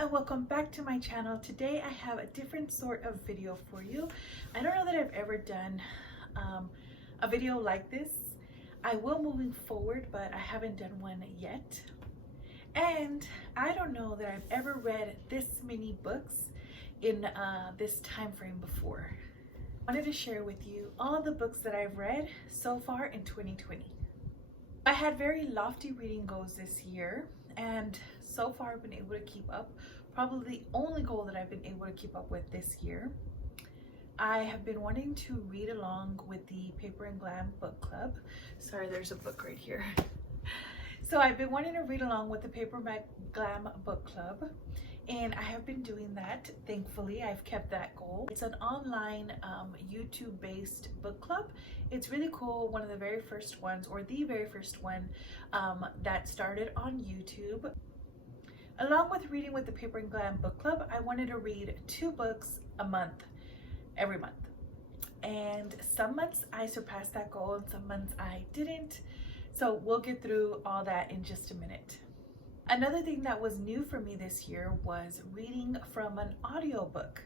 And welcome back to my channel. Today I have a different sort of video for you. I don't know that I've ever done a video like this. I will moving forward, but I haven't done one yet. And I don't know that I've ever read this many books in this time frame before. I wanted to share with you all the books that I've read so far in 2020. I had very lofty reading goals this year, and so far I've been able to keep up. Probably the only goal that I've been able to keep up with this year. I have been wanting to read along with the Paper and Glam book club. Sorry, there's a book right here. So I've been wanting to read along with the Paper Glam book club, and I have been doing that. Thankfully, I've kept that goal. It's an online YouTube-based book club. It's really cool. One of the very first ones, or the very first one that started on YouTube. Along with reading with the Paper and Glam book club, I wanted to read 2 books a month, every month. And some months I surpassed that goal and some months I didn't. So we'll get through all that in just a minute. Another thing that was new for me this year was reading from an audiobook.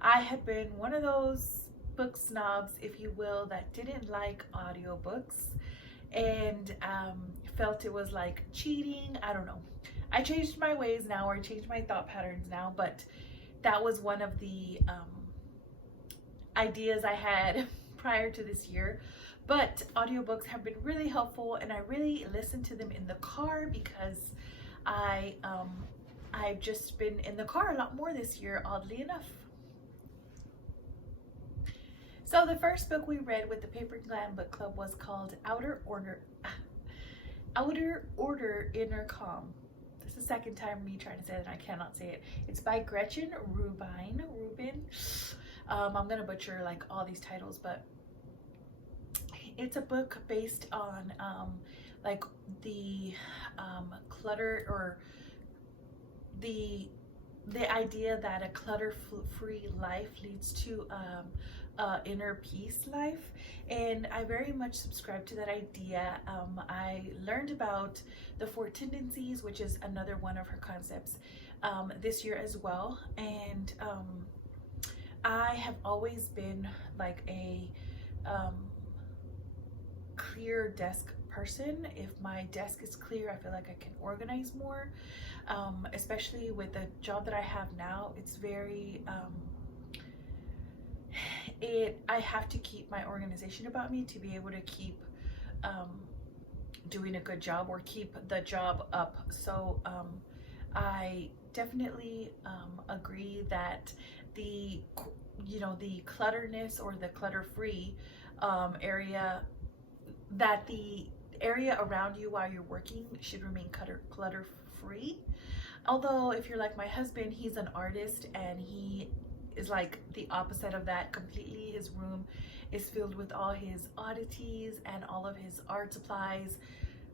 I had been one of those book snobs, if you will, that didn't like audiobooks and felt it was like cheating. I don't know. I changed my ways now, or changed my thought patterns now, but that was one of the ideas I had prior to this year. But audiobooks have been really helpful, and I really listen to them in the car because I've just been in the car a lot more this year, oddly enough. So the first book we read with the Paper and Glam book club was called Outer Order Inner Calm. This is the second time me trying to say that I cannot say it. It's by Gretchen Rubin. I'm gonna butcher like all these titles, but it's a book based on like the clutter, or the idea that a clutter-free life leads to inner peace life, and I very much subscribe to that idea. I learned about the 4 tendencies, which is another one of her concepts, this year as well, and I have always been like a clear desk person. If my desk is clear, I feel like I can organize more, especially with the job that I have now. It's very I have to keep my organization about me to be able to keep doing a good job, or keep the job up. So I definitely agree that the clutterness, or the clutter-free area, that the area around you while you're working should remain clutter-free. Although if you're like my husband, he's an artist and he is like the opposite of that completely. His room is filled with all his oddities and all of his art supplies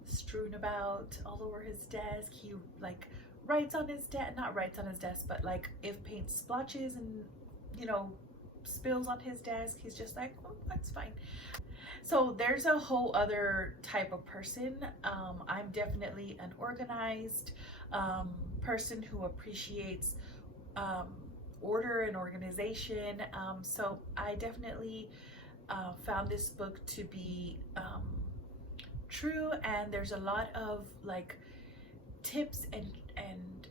strewn about all over his desk. He like writes on his desk, not writes on his desk, but like if paint splotches and spills on his desk, he's just like, oh, that's fine. So there's a whole other type of person. I'm definitely an organized person who appreciates order and organization. So I definitely found this book to be true, and there's a lot of like tips and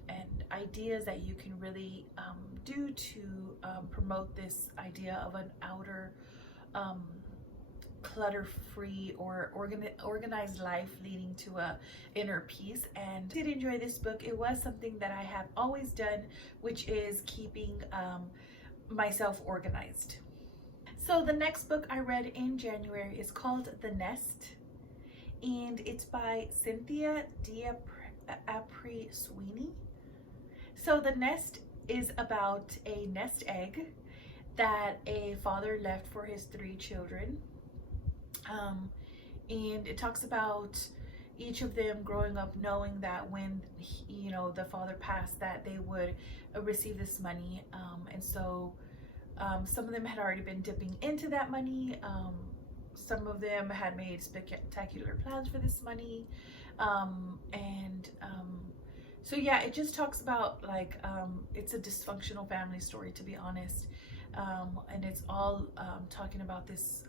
ideas that you can really do to promote this idea of an outer clutter-free or organized life leading to a inner peace. And I did enjoy this book. It was something that I have always done, which is keeping myself organized. So the next book I read in January is called The Nest, and it's by Cynthia D'Apri Sweeney. So The Nest is about a nest egg that a father left for his 3 children. And it talks about each of them growing up knowing that when the father passed, that they would receive this money, and so some of them had already been dipping into that money. Some of them had made spectacular plans for this money, and So yeah, it just talks about like it's a dysfunctional family story, to be honest. And it's all talking about this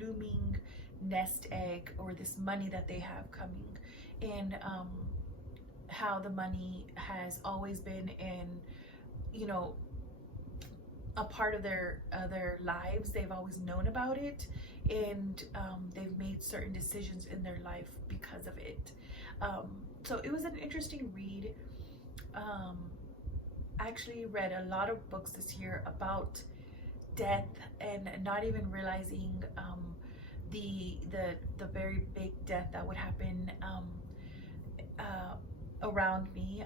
looming nest egg, or this money that they have coming, and how the money has always been in, you know, a part of their lives. They've always known about it, and they've made certain decisions in their life because of it. So it was an interesting read. I actually read a lot of books this year about death, and not even realizing the very big death that would happen uh, around me.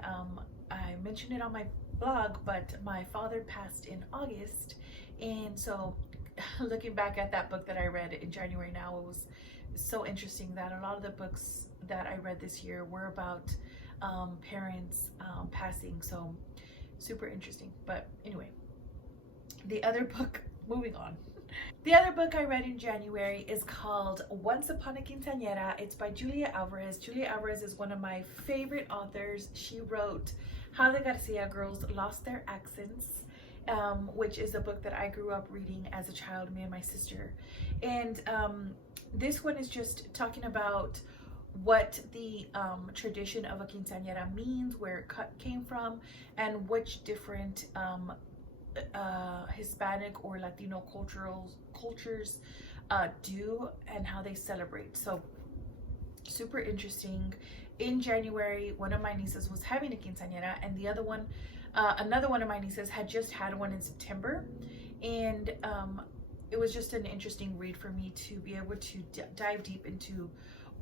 I mentioned it on my blog, but my father passed in August, and so looking back at that book that I read in January now, it was so interesting that a lot of the books that I read this year were about parents passing. So super interesting. But anyway, the other book, moving on. The other book I read in January is called Once Upon a Quinceanera. It's by Julia Alvarez. Julia Alvarez is one of my favorite authors. She wrote How the Garcia Girls Lost Their Accents, which is a book that I grew up reading as a child, me and my sister. And this one is just talking about what the tradition of a quinceañera means, where it came from, and which different Hispanic or Latino cultures do, and how they celebrate. So super interesting. In January, one of my nieces was having a quinceañera, and the other one, another one of my nieces had just had one in September, and it was just an interesting read for me to be able to dive deep into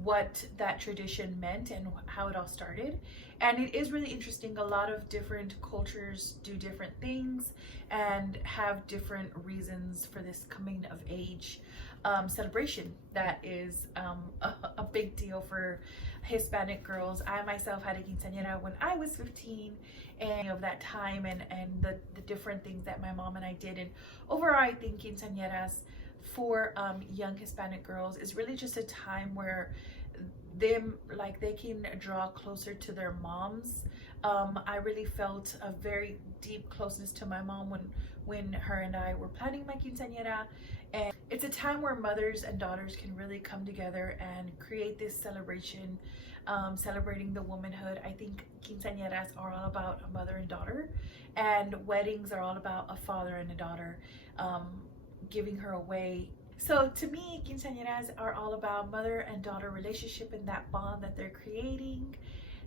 what that tradition meant and how it all started. And it is really interesting. A lot of different cultures do different things and have different reasons for this coming of age celebration that is a big deal for Hispanic girls. I myself had a quinceañera when I was 15, and of that time, and the different things that my mom and I did. And overall, I think quinceañeras for young Hispanic girls is really just a time where they can draw closer to their moms. I really felt a very deep closeness to my mom when her and I were planning my quinceañera. And it's a time where mothers and daughters can really come together and create this celebration, celebrating the womanhood. I think quinceañeras are all about a mother and daughter, and weddings are all about a father and a daughter, giving her away. So to me, quinceañeras are all about mother and daughter relationship and that bond that they're creating.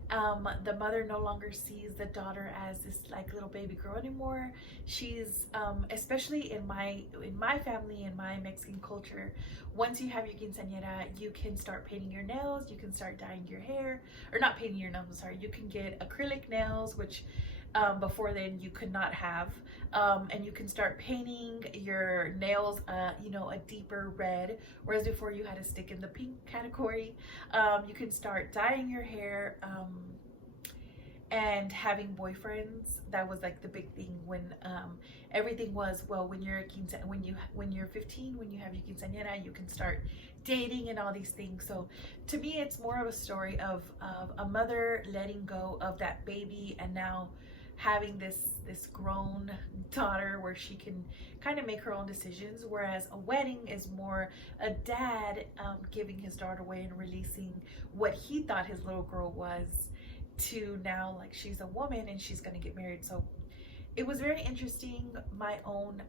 The mother no longer sees the daughter as this like little baby girl anymore. She's especially in my family, in my Mexican culture, once you have your quinceañera, you can start painting your nails, you can start dyeing your hair, or not painting your nails, I'm sorry, you can get acrylic nails, which before then you could not have, and you can start painting your nails a deeper red, whereas before you had to stick in the pink category. You can start dyeing your hair, and having boyfriends. That was like the big thing when everything was, well, when you're 15, when you have your quinceañera, you can start dating and all these things. So to me, it's more of a story of a mother letting go of that baby and now having this grown daughter where she can kind of make her own decisions, whereas a wedding is more a dad giving his daughter away and releasing what he thought his little girl was, to now like she's a woman and she's going to get married. So it was very interesting. My own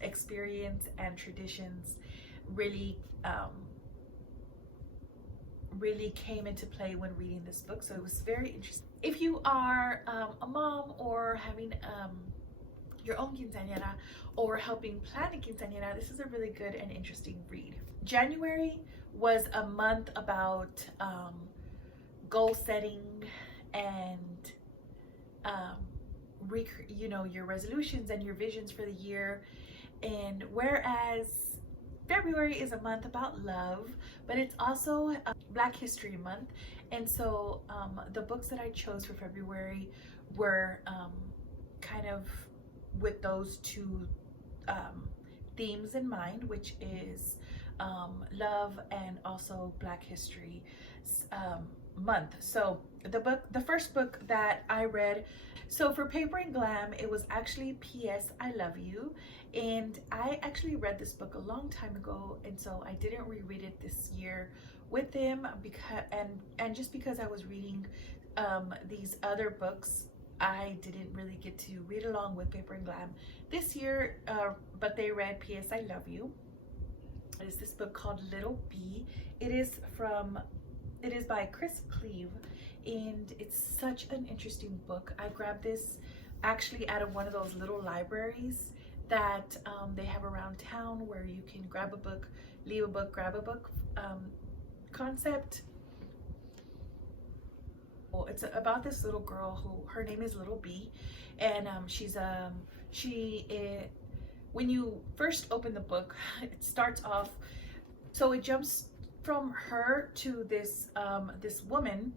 experience and traditions really came into play when reading this book. So it was very interesting. If you are a mom or having your own quinceañera or helping plan a quinceañera, this is a really good and interesting read. January was a month about goal setting and your resolutions and your visions for the year. And whereas February is a month about love, but it's also Black History Month. And so the books that I chose for February were kind of with those two themes in mind, which is love and also Black History month. So the first book that I read, so for Paper and Glam, it was actually P.S. I Love You. And I actually read this book a long time ago, and so I didn't reread it this year with them because and just because I was reading these other books, I didn't really get to read along with Paper and Glam this year, but they read P.S. I Love You. It is this book called Little Bee. It is by Chris Cleve, and it's such an interesting book. I grabbed this actually out of one of those little libraries that they have around town where you can grab a book, leave a book, grab a book concept. Well, it's about this little girl who, her name is Little Bee, and when you first open the book, it starts off, so it jumps from her to this this woman,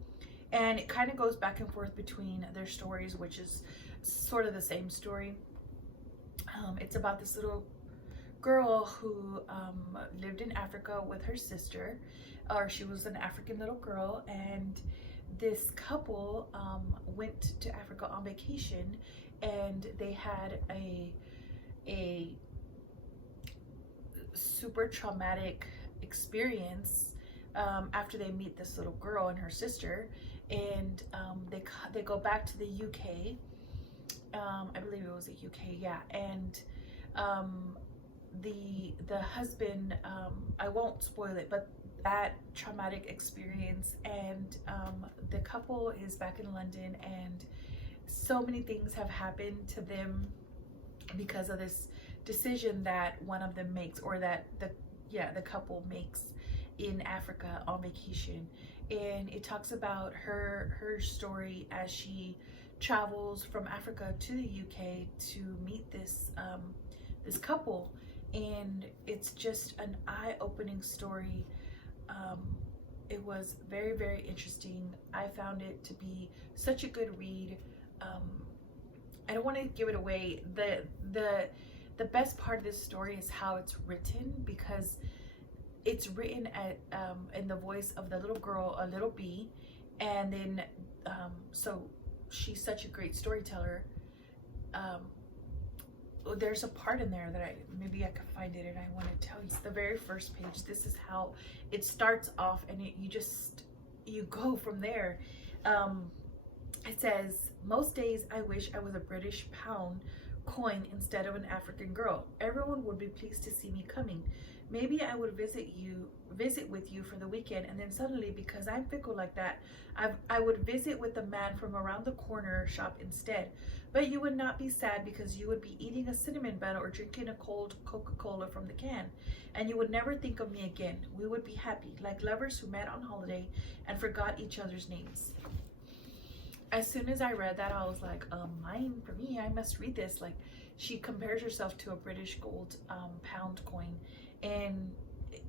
and it kind of goes back and forth between their stories, which is sort of the same story. It's about this little girl who lived in Africa with her sister, or she was an African little girl, and this couple went to Africa on vacation, and they had a super traumatic experience after they meet this little girl and her sister, and they go back to the UK. I believe it was the UK, yeah. And the husband, I won't spoil it, but that traumatic experience, and the couple is back in London, and so many things have happened to them because of this decision that one of them makes, or that the couple makes in Africa on vacation. And it talks about her story as she travels from Africa to the UK to meet this this couple, and it's just an eye-opening story. It was very, very interesting. I found it to be such a good read. I don't want to give it away. The best part of this story is how it's written, because it's written in the voice of the little girl, a Little Bee, and then so she's such a great storyteller. There's a part in there that maybe I could find it and I want to tell you. It's the very first page. This is how it starts off, and you go from there. It says, "Most days I wish I was a British pound coin instead of an African girl. Everyone would be pleased to see me coming. Maybe I would visit with you for the weekend, and then suddenly, because I'm fickle like that, I would visit with the man from around the corner shop instead. But you would not be sad, because you would be eating a cinnamon bun or drinking a cold Coca-Cola from the can, and you would never think of me again. We would be happy, like lovers who met on holiday and forgot each other's names." As soon as I read that, I was like, mine for me, I must read this. Like, she compares herself to a British gold pound coin, and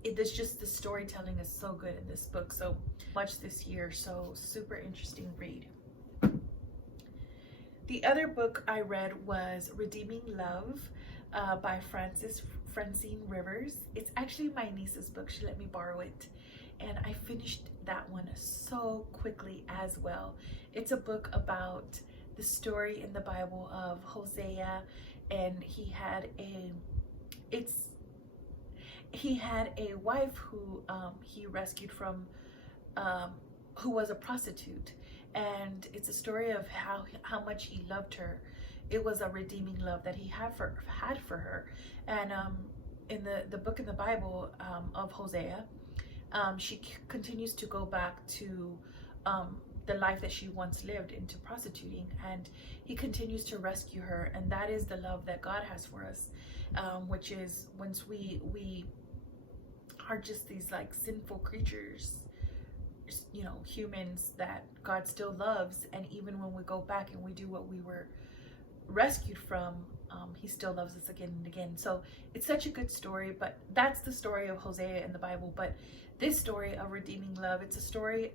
it's just, the storytelling is so good in this book. So much this year, so super interesting read. The other book I read was Redeeming Love by Francine Rivers. It's actually my niece's book. She let me borrow it, and I finished that one so quickly as well. It's a book about the story in the Bible of Hosea, and he had a wife who he rescued from, who was a prostitute, and it's a story of how much he loved her. It was a redeeming love that he had for her. And in the book in the Bible of Hosea, she continues to go back to the life that she once lived into prostituting, and he continues to rescue her. And that is the love that God has for us, which is, once we are just these like sinful creatures, you know, humans that God still loves, and even when we go back and we do what we were rescued from, he still loves us again and again. So it's such a good story. But that's the story of Hosea in the Bible. But this story of redeeming love, it's a story,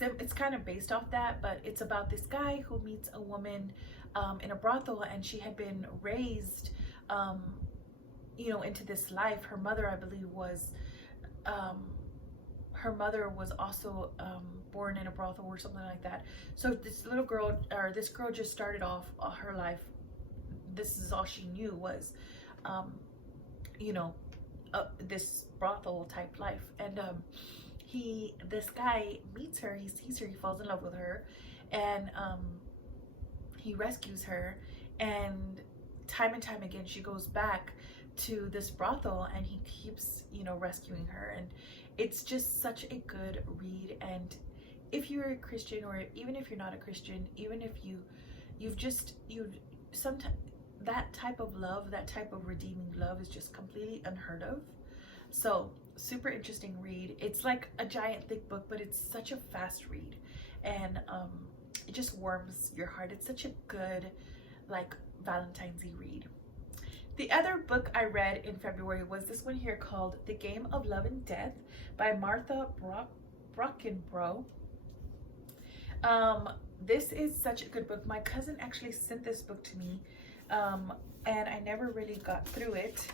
it's kind of based off that, but it's about this guy who meets a woman in a brothel, and she had been raised you know, into this life. Her mother, I believe, was her mother was also born in a brothel or something like that. So this little girl, or this girl, just started off her life. This is all she knew was, you know, this brothel type life. And this guy meets her, he sees her, he falls in love with her, and he rescues her. And time again, she goes back to this brothel, and he keeps, you know, rescuing her. And it's just such a good read. And if you're a Christian, or even if you're not a Christian, even if you've sometimes, that type of love, that type of redeeming love is just completely unheard of. So super interesting read. It's like a giant thick book, but it's such a fast read, and it just warms your heart. It's such a good, like, Valentine's read. The other book I read in February was this one here called The Game of Love and Death by Martha Brockenbrough. This is such a good book. My cousin actually sent this book to me, and I never really got through it.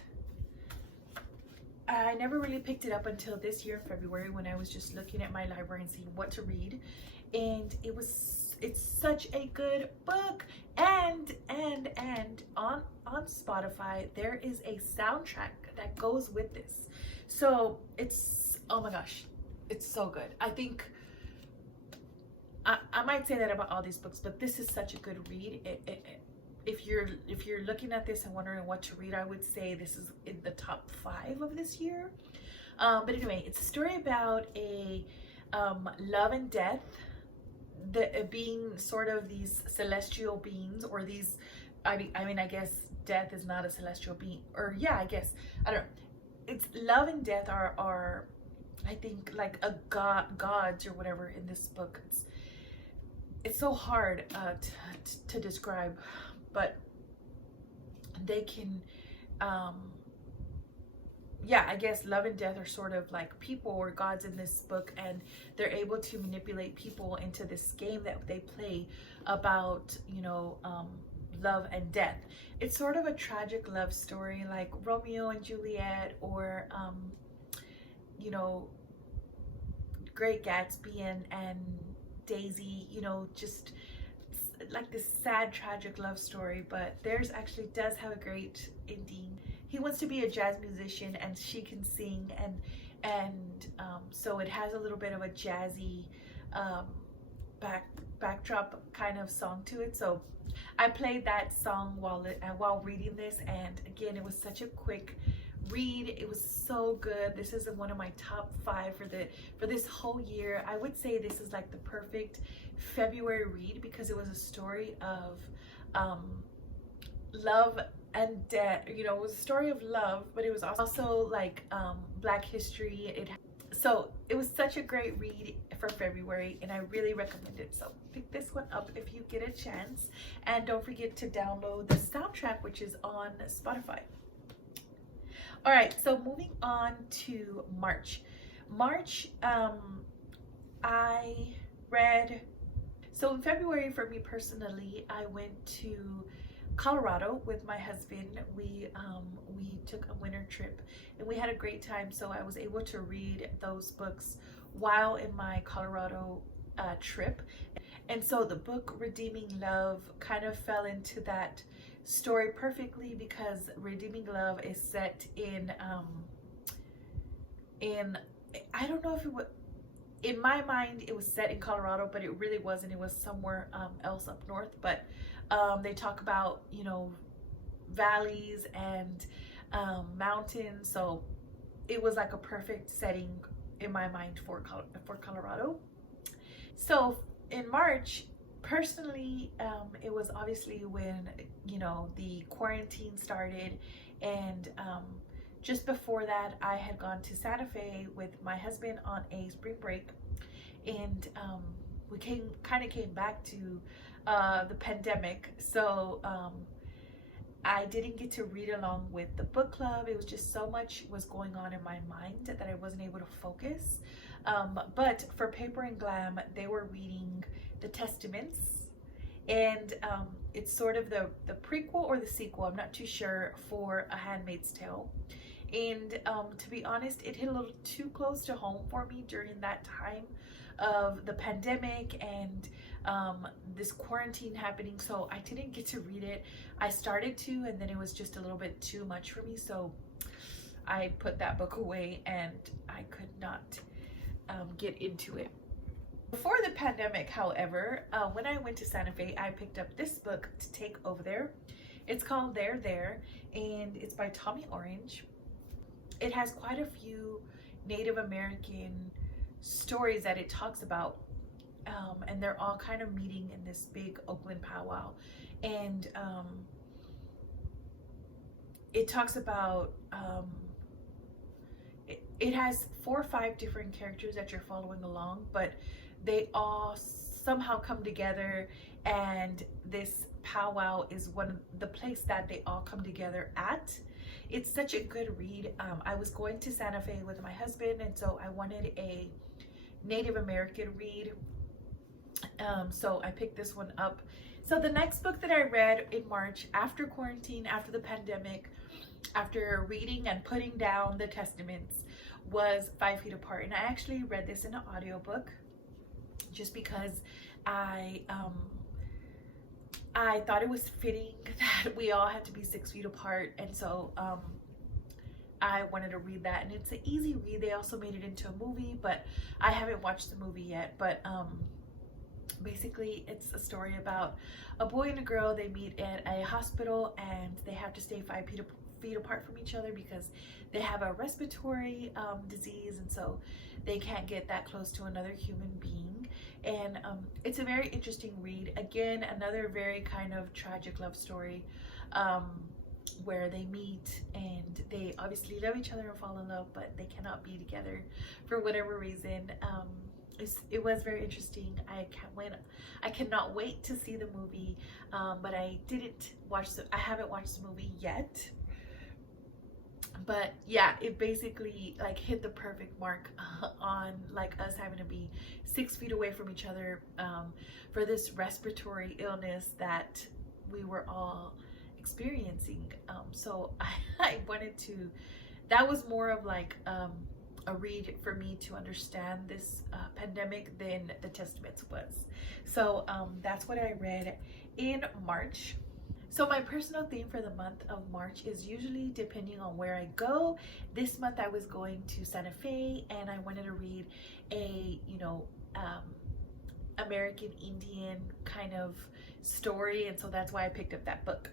I never really picked it up until this year in February, when I was just looking at my library and seeing what to read. And it's such a good book. And on Spotify there is a soundtrack that goes with this. So it's, oh my gosh, it's so good. I think I might say that about all these books, but this is such a good read. If you're looking at this and wondering what to read, I would say this is in the top 5 of this year. But anyway, it's a story about a love and death, being sort of these celestial beings, or these, I mean, I guess death is not a celestial being, or yeah, I guess, I don't know. It's love and death are I think, like a gods or whatever in this book. It's so hard to describe, but they can, yeah, I guess love and death are sort of like people or gods in this book, and they're able to manipulate people into this game that they play about, you know, love and death. It's sort of a tragic love story, like Romeo and Juliet, or you know, Great Gatsby and Daisy, you know, just like this sad tragic love story. But theirs actually does have a great ending. He wants to be a jazz musician, and she can sing, and so it has a little bit of a jazzy backdrop kind of song to it. So I played that song while reading this, and again, it was such a quick read. It was so good. This is one of my top 5 for this whole year. I would say this is like the perfect February read, because it was a story of love and death. You know, it was a story of love, but it was also like Black history. So it was such a great read for February, and I really recommend it. So pick this one up if you get a chance, and don't forget to download the soundtrack, which is on Spotify. All right, so moving on to March. I read, so in February for me personally, I went to Colorado with my husband. We took a winter trip, and we had a great time. So I was able to read those books while in my Colorado trip. And so the book Redeeming Love kind of fell into that story perfectly, because Redeeming Love is set in I don't know if it was, in my mind it was set in Colorado, but it really wasn't. It was somewhere else up north. But they talk about, you know, valleys and mountains, so it was like a perfect setting in my mind for Colorado. So in March, personally, it was obviously when, you know, the quarantine started, and just before that, I had gone to Santa Fe with my husband on a spring break, and we came back to the pandemic. So I didn't get to read along with the book club. It was just so much was going on in my mind that I wasn't able to focus. But for Paper and Glam, they were reading the Testaments, and it's sort of the prequel or the sequel, I'm not too sure, for A Handmaid's Tale. And to be honest, it hit a little too close to home for me during that time of the pandemic and this quarantine happening. So I didn't get to read it. I started to, and then it was just a little bit too much for me. So I put that book away and I could not get into it. Before the pandemic, however, when I went to Santa Fe, I picked up this book to take over there. It's called There, and it's by Tommy Orange. It has quite a few Native American stories that it talks about, and they're all kind of meeting in this big Oakland powwow. And it talks about, it has 4 or 5 different characters that you're following along, but they all somehow come together, and this powwow is the place that they all come together at. It's such a good read. I was going to Santa Fe with my husband, and so I wanted a Native American read. So I picked this one up. So the next book that I read in March, after quarantine, after the pandemic, after reading and putting down the testaments, was 5 Feet Apart. And I actually read this in an audiobook just because I thought it was fitting that we all had to be 6 feet apart, and so I wanted to read that, and it's an easy read. They also made it into a movie, but I haven't watched the movie yet. But basically it's a story about a boy and a girl. They meet at a hospital and they have to stay 5 feet apart from each other because they have a respiratory disease, and so they can't get that close to another human being. And it's a very interesting read. Again, another very kind of tragic love story, where they meet and they obviously love each other and fall in love, but they cannot be together for whatever reason. It was very interesting. I cannot wait to see the movie, but I haven't watched the movie yet. But yeah, it basically like hit the perfect mark on like us having to be 6 feet away from each other for this respiratory illness that we were all experiencing. So I wanted to, that was more of like a read for me to understand this pandemic than the Testaments was. So that's what I read in March. So my personal theme for the month of March is usually depending on where I go. This month I was going to Santa Fe and I wanted to read a, American Indian kind of story, and so that's why I picked up that book.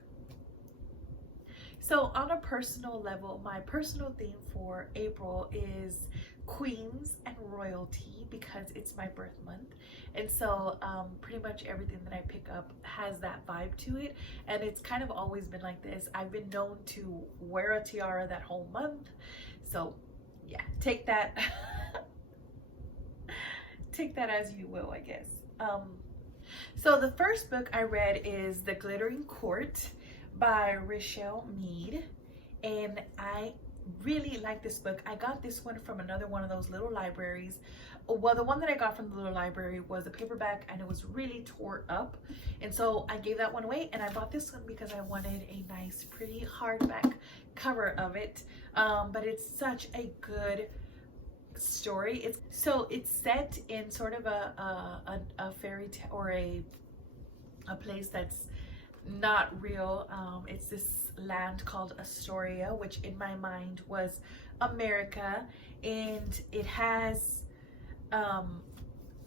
So on a personal level, my personal theme for April is queens and royalty because it's my birth month, and so pretty much everything that I pick up has that vibe to it, and it's kind of always been like this. I've been known to wear a tiara that whole month, so yeah, take that take that as you will, I guess. So the first book I read is The Glittering Court by Richelle Mead, and I really like this book. I got this one from another one of those little libraries. Well, the one that I got from the little library was a paperback and it was really tore up, and so I gave that one away and I bought this one because I wanted a nice pretty hardback cover of it. But it's such a good story. It's set in sort of a fairy tale or a place that's not real. It's this land called Astoria, which in my mind was America, and it has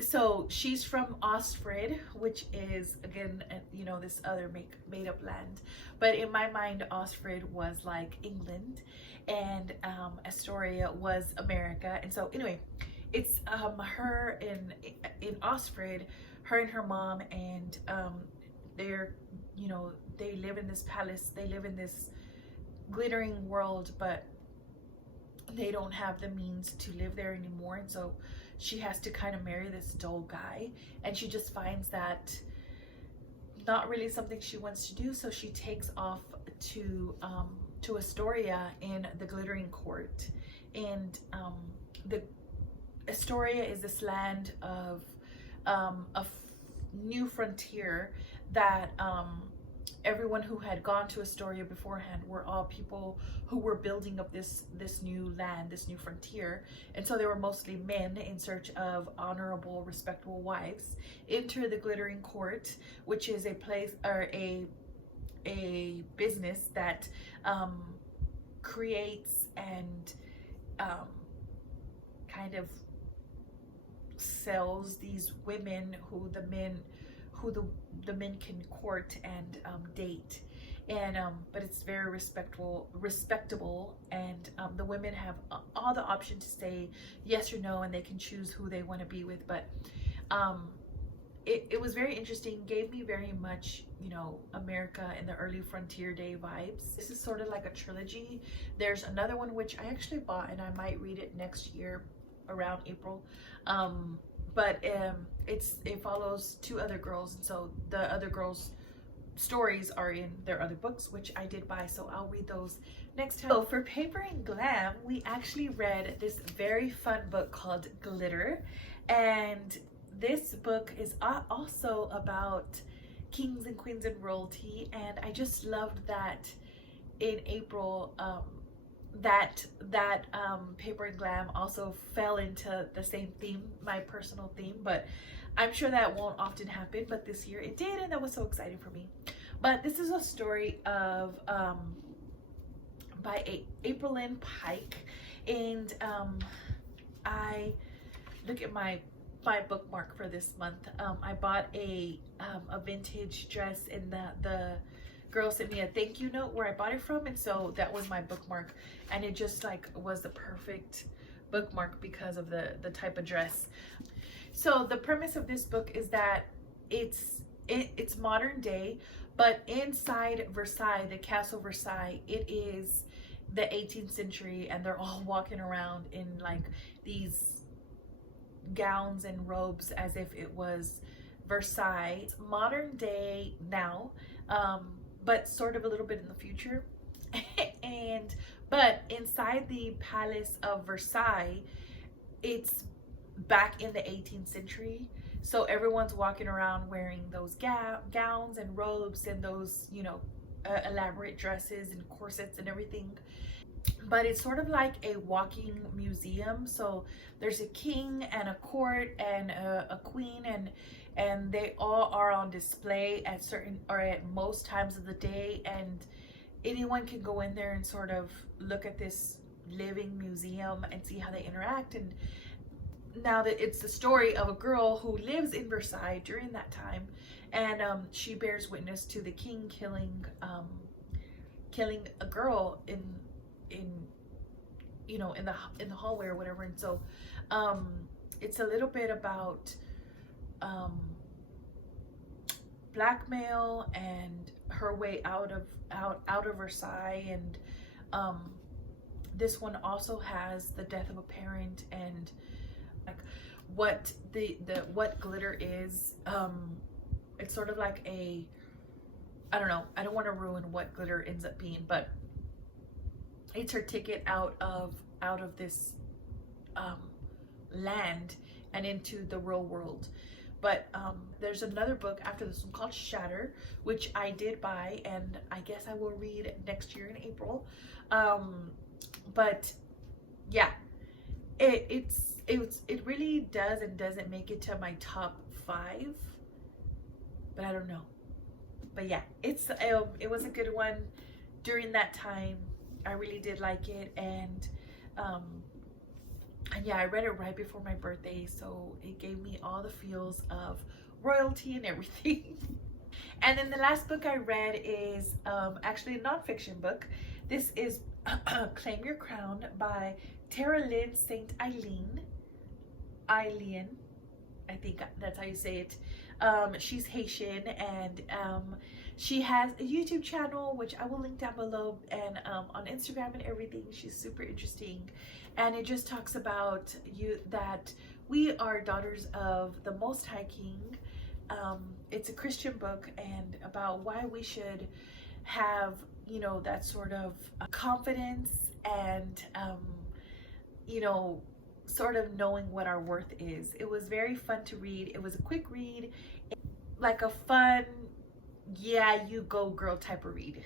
so she's from Osfrid, which is again this other made up land, but in my mind Osfrid was like England and Astoria was America. And so anyway, it's her in Osfrid, her and her mom, and they're they live in this palace, they live in this glittering world, but they don't have the means to live there anymore, and so she has to kind of marry this dull guy, and she just finds that not really something she wants to do, so she takes off to Astoria in the Glittering Court. And the Astoria is this land of a new frontier that everyone who had gone to Astoria beforehand were all people who were building up this new land, this new frontier. And so they were mostly men in search of honorable, respectable wives. Enter the Glittering Court, which is a place, or a business that creates and kind of sells these women who the men can court and date. And but it's very respectable, and the women have all the option to say yes or no, and they can choose who they want to be with. But it was very interesting, gave me very much, you know, America in the early frontier day vibes. This is sort of like a trilogy. There's another one which I actually bought, and I might read it next year around April. But it follows two other girls, and so the other girls' stories are in their other books, which I did buy, so I'll read those next time. So for Paper and Glam, we actually read this very fun book called Glitter, and this book is also about kings and queens and royalty. And I just loved that in April that Paper and Glam also fell into the same theme, my personal theme. But I'm sure that won't often happen, but this year it did, and that was so exciting for me. But this is a story of by April Lynn Pike, and I look at my bookmark for this month. I bought a vintage dress, and the girl sent me a thank you note where I bought it from, and so that was my bookmark, and it just like was the perfect bookmark because of the type of dress. So the premise of this book is that it's modern day, but inside Versailles, the Castle Versailles, it is the 18th century, and they're all walking around in like these gowns and robes as if it was Versailles. It's modern day now, but sort of a little bit in the future. But inside the Palace of Versailles, it's back in the 18th century. So everyone's walking around wearing those gowns and robes and those, you know, elaborate dresses and corsets and everything. But it's sort of like a walking museum. So there's a king and a court and a queen, and they all are on display at certain or at most times of the day, and anyone can go in there and sort of look at this living museum and see how they interact. And now that it's the story of a girl who lives in Versailles during that time, and she bears witness to the king killing a girl in you know, in the hallway or whatever. And so it's a little bit about blackmail and her way out of Versailles. And this one also has the death of a parent, and like what what glitter is. It's sort of like a, I don't know, I don't want to ruin what glitter ends up being, but it's her ticket out of this land and into the real world. But there's another book after this one called Shatter, which I did buy, and I guess I will read next year in April. But yeah, it really does and doesn't make it to my top 5, but I don't know. But yeah, it was a good one during that time. I really did like it, and yeah, I read it right before my birthday, so it gave me all the feels of royalty and everything. And then the last book I read is actually a nonfiction book. This is Claim Your Crown by Tara Lynn St. Eileen, I think that's how you say it. She's Haitian, and she has a YouTube channel, which I will link down below, and on Instagram and everything. She's super interesting, and it just talks about that we are daughters of the Most High King. It's a Christian book, and about why we should have, you know, that sort of confidence and you know, sort of knowing what our worth is. It was very fun to read. It was a quick read, like a fun yeah, you go girl type of read.